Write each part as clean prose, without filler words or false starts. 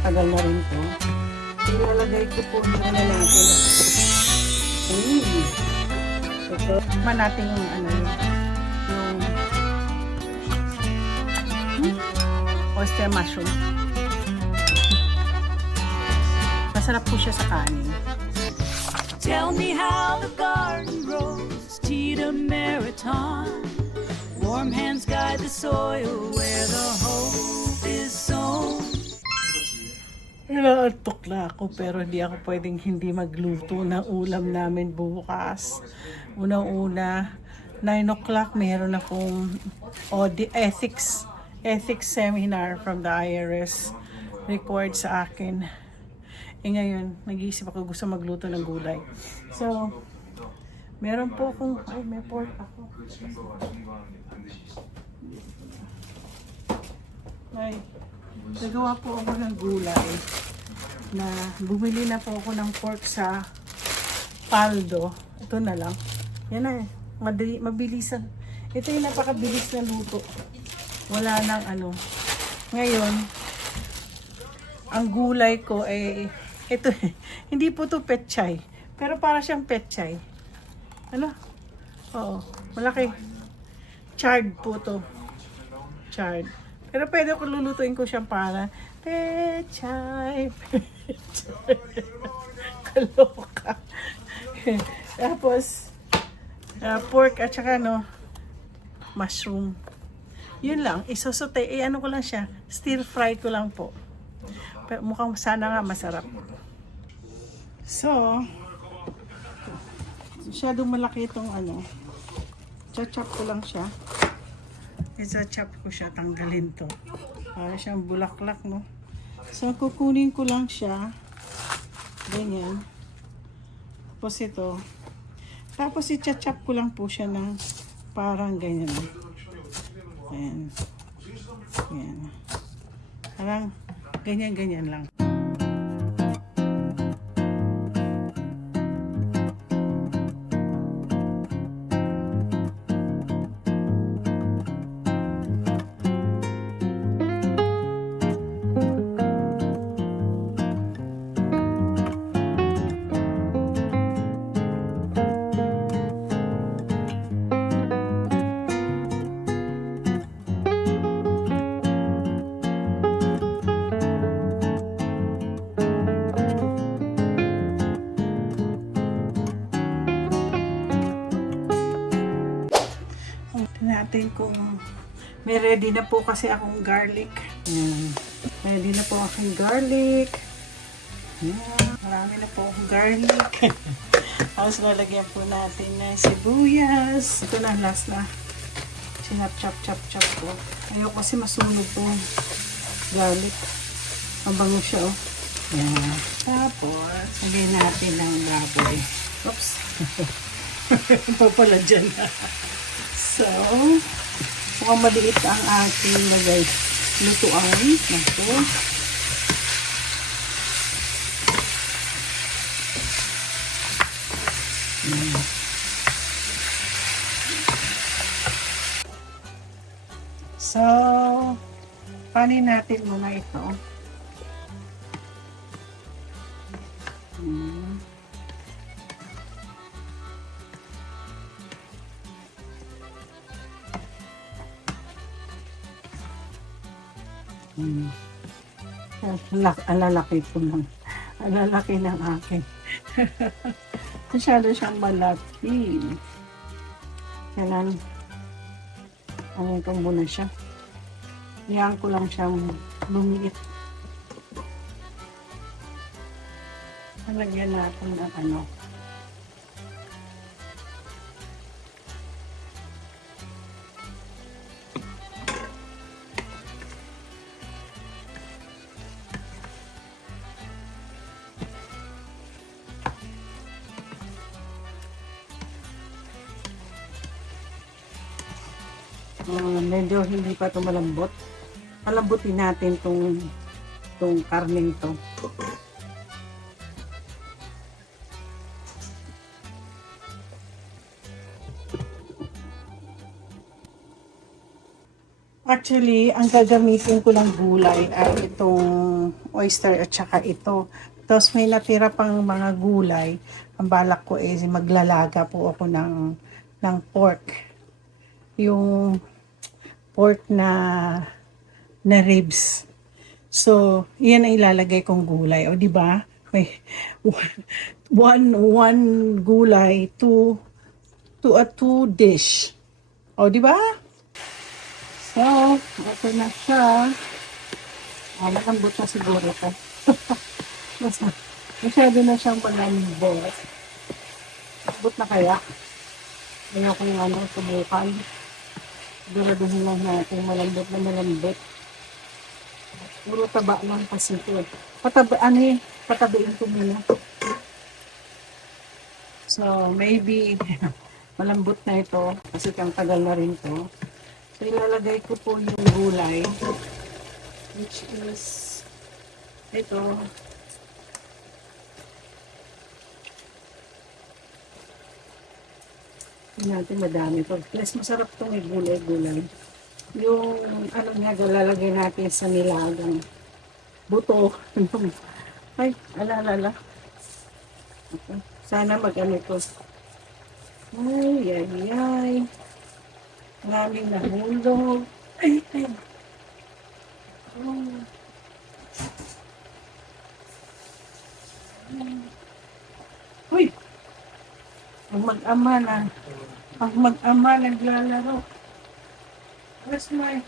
tagal na rin to. Ilalagay ko po muna natin. Ito. Man natin yung ano yung oyster mushroom. Masarap po siya sa kanin. Tell me how the garden grows, Tita Meriton. Warm hands guide the soil where the hope is sown. Inaantok na ako pero hindi ako pwedeng hindi magluto ng ulam namin bukas. Unang-una, 9 o'clock meron akong ethics seminar from the IRS required sa akin. Ngayon, nag-iisip ako gusto magluto ng gulay. So, meron po akong, may pork ako. Ay, nagawa po ako ng gulay na bumili na po ako ng pork sa Paldo. Ito na lang. Yan na mabilisan. Ito yung napakabilis na luto. Wala nang ano. Ngayon, ang gulay ko ay ito, hindi po to petchay. Pero para siyang petchay. Ano? Oo, malaki. Chard po to. Chard. Pero pwede ko lulutuin ko siyang para petchay. Kaloka. Tapos, pork at saka mushroom. Yun lang. Isosote. Ano ko lang siya. Stir fry ko lang po. Pero mukhang sana nga masarap. So, masyadong malaki itong chachap ko lang siya. Isa-chop ko siya, tanggalin to. Para siyang bulaklak, no? So, kukunin ko lang siya. Ganyan. Tapos ito. Tapos i-chop ko lang po siya ng parang ganyan. Ayan. Ayan. Parang ganyan-ganyan lang. Natin kung may ready na po kasi akong garlic. Ayan. Ready na po akong garlic. Ayan. Marami na po akong garlic. Tapos lalagyan po natin ng sibuyas. Ito na, last na. Sinap-chop-chop-chop po. Ayaw kasi masunog po garlic. Mabango siya, oh. Ayan. Tapos, lagyan natin ng baboy. Oops. Ito pala dyan. So, mukhang maliit ang aking lutuan. Ito. So, panin natin muna ito. Alalaki po ng alalaki ng akin. Masyado siyang malaki. Kailan ano ito muna siya. Iyan ko lang siyang lumiit. Nalagyan natin ng medyo hindi pa ito malambot. Palambutin natin tong karning to. Actually, ang gagamitin ko lang gulay ay itong oyster at saka ito. Tapos may natira pang mga gulay. Ang balak ko is maglalaga po ako ng pork. Yung pork na ribs. So, yan ang ilalagay kong gulay. O, di ba? May one gulay to a two dish. O, di ba? So, ito na siya. Malambot na siguro ito. Masyado na siyang malambot. Malambot na kaya? Ayaw ko nga nang subukan. Siguraduhin lang natin malambot na malambot. Puro taba lang kasi ito. Patabiin ko muna. So, maybe malambot na ito kasi kang tagal na rin to. So, ilalagay ko po yung gulay, which is ito. Hindi natin madami to. Plus, masarap itong gulay-gulay. Yung ano nga, lalagay natin sa nilagang buto. Ay, alala. Okay. Sana mag-ano ito. Ay. Maraming nahulog. Ay. Oh. Uy! Ang mag-ama naglalaro. Where's my...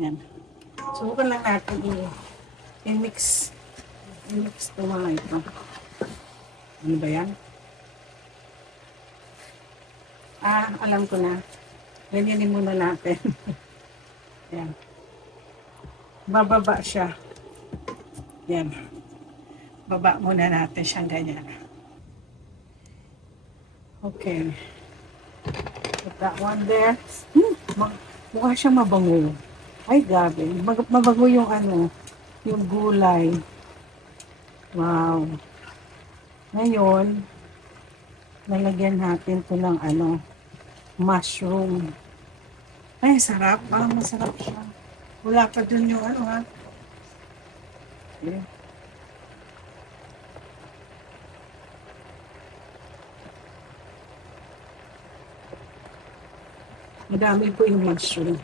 Yan. Subukan lang natin i-mix ito mga ito. Ano ba yan? Alam ko na. Ganyanin muna natin. Yan. Bababa siya. Yan. Baba muna natin siyang ganyan. Okay. Put that one there. Mukha siyang mabango. Ay, gabi. Mabango yung yung gulay. Wow. Ngayon, nalagyan natin ito ng mushroom. Ay, sarap. Masarap siya. Wala pa dun yung ha. Okay. Madami po yung mushroom.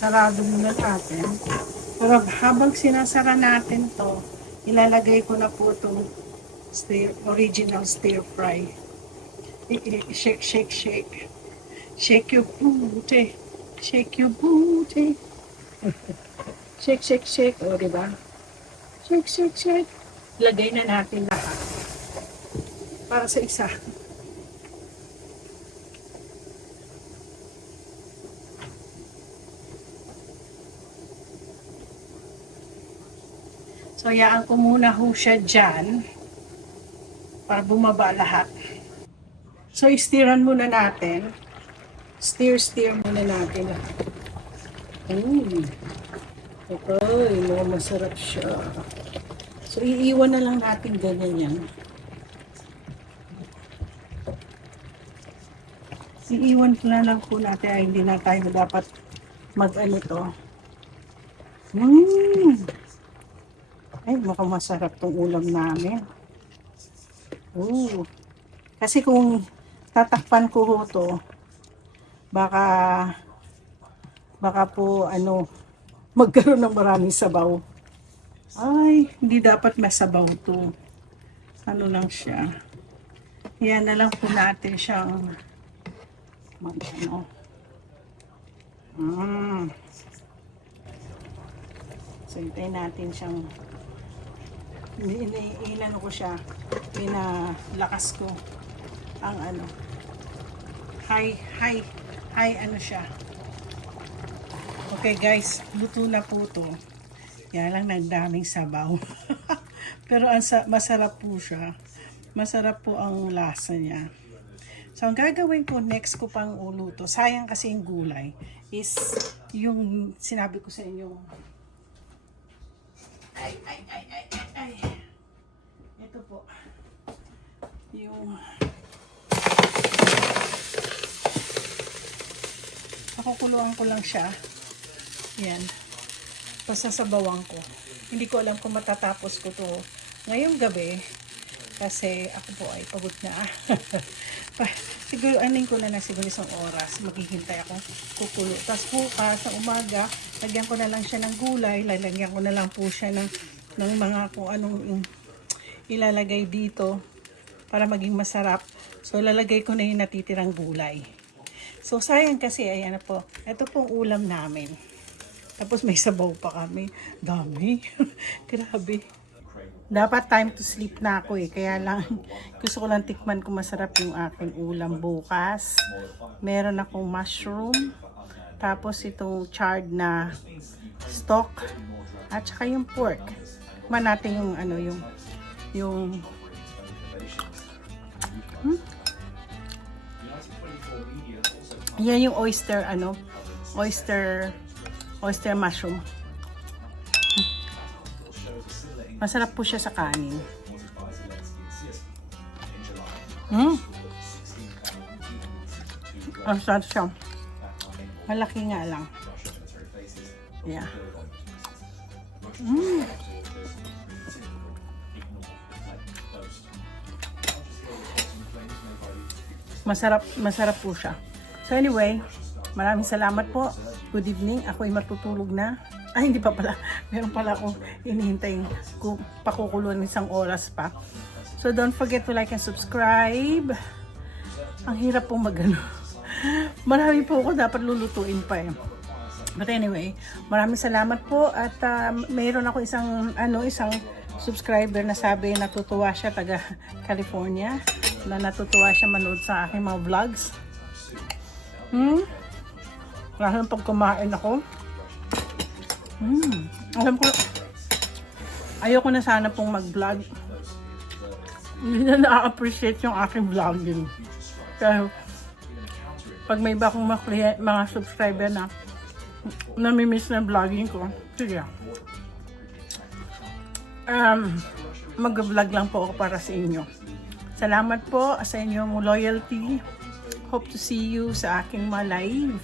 Sarado muna natin. Pero habang sinasara natin to, ilalagay ko na po itong original stir fry. Shake, shake, shake. Shake your booty. Shake your booty. Shake, shake, shake. O, diba? Shake, shake, shake. Lagay na natin lahat. Para sa isa. So, yaan ko muna ho siya dyan para bumaba lahat. So, i-stirran muna natin. Stir muna natin lahat. Ito, masarap siya. So, iiwan na lang natin ganyan yan. Iiwan na lang po natin ay hindi na tayo dapat mag-ano to. Ay, mukhang masarap tong ulam namin. Kasi kung tatakpan ko ho to, baka po magkaroon ng maraming sabaw. Ay, hindi dapat masabaw to. Ano lang siya. Yan na lang po natin siyang So, hintayin natin siyang inano ko siya. pinalakas ko ang ano, high ano siya. Okay guys, luto na po to. Yan lang, nagdaming sabaw. Pero masarap po siya. Masarap po ang lasa niya. So, ang gagawin ko, next ko pang uluto, sayang kasi yung gulay, is yung sinabi ko sa inyo. Ay. Ito po. Yung pakukuluan ko lang siya. Yan. Pasasabawan ko. Hindi ko alam kung matatapos ko to ngayong gabi kasi ako po ay pagod na. Siguro anin ko na siguro isang oras. Maghihintay ako kukulo. Tapos bukas sa umaga, lagyan ko na lang siya ng gulay. Lalagyan ko na lang po siya ng mga kung anong ilalagay dito para maging masarap. So lalagay ko na yung natitirang gulay. So, sayang kasi, ayan na po. Ito pong ulam namin. Tapos may sabaw pa kami. Dami. Grabe. Dapat time to sleep na ako eh. Kaya lang, gusto ko lang tikman kung masarap yung aking ulam bukas. Meron akong mushroom. Tapos itong charred na stock. At saka yung pork. Tikman natin yung ano, yung yan yung oyster mushroom. Masarap po siya sa kanin. Ang sarap siya. Malaki nga lang. Yeah. Masarap po siya. So anyway, maraming salamat po. Good evening. Ako ay matutulog na. Ay, hindi pa pala. Meron pala akong inihintay pakukuluan isang oras pa. So don't forget to like and subscribe. Ang hirap pong magano. Marami po ako dapat lulutuin pa eh. But anyway, maraming salamat po at mayroon ako isang subscriber na sabi natutuwa siya taga California, na natutuwa siya manood sa aking mga vlogs. Lalo pag kumain ako. Alam ko, ayoko na sana pong mag-vlog. Hindi na na-appreciate yung aking vlogging. Kaya, pag may iba akong mga subscriber na nami-miss na vlogging ko, sige. Mag-vlog lang po ako para sa inyo. Salamat po sa inyong loyalty. Hope to see you sa aking mga live.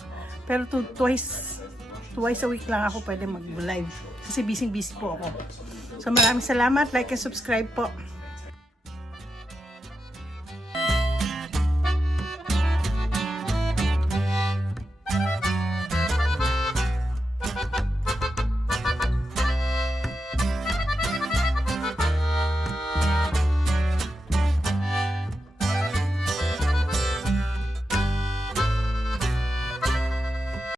Pero twice a week lang ako pwede mag-live. Kasi busy po ako. So maraming salamat. Like and subscribe po.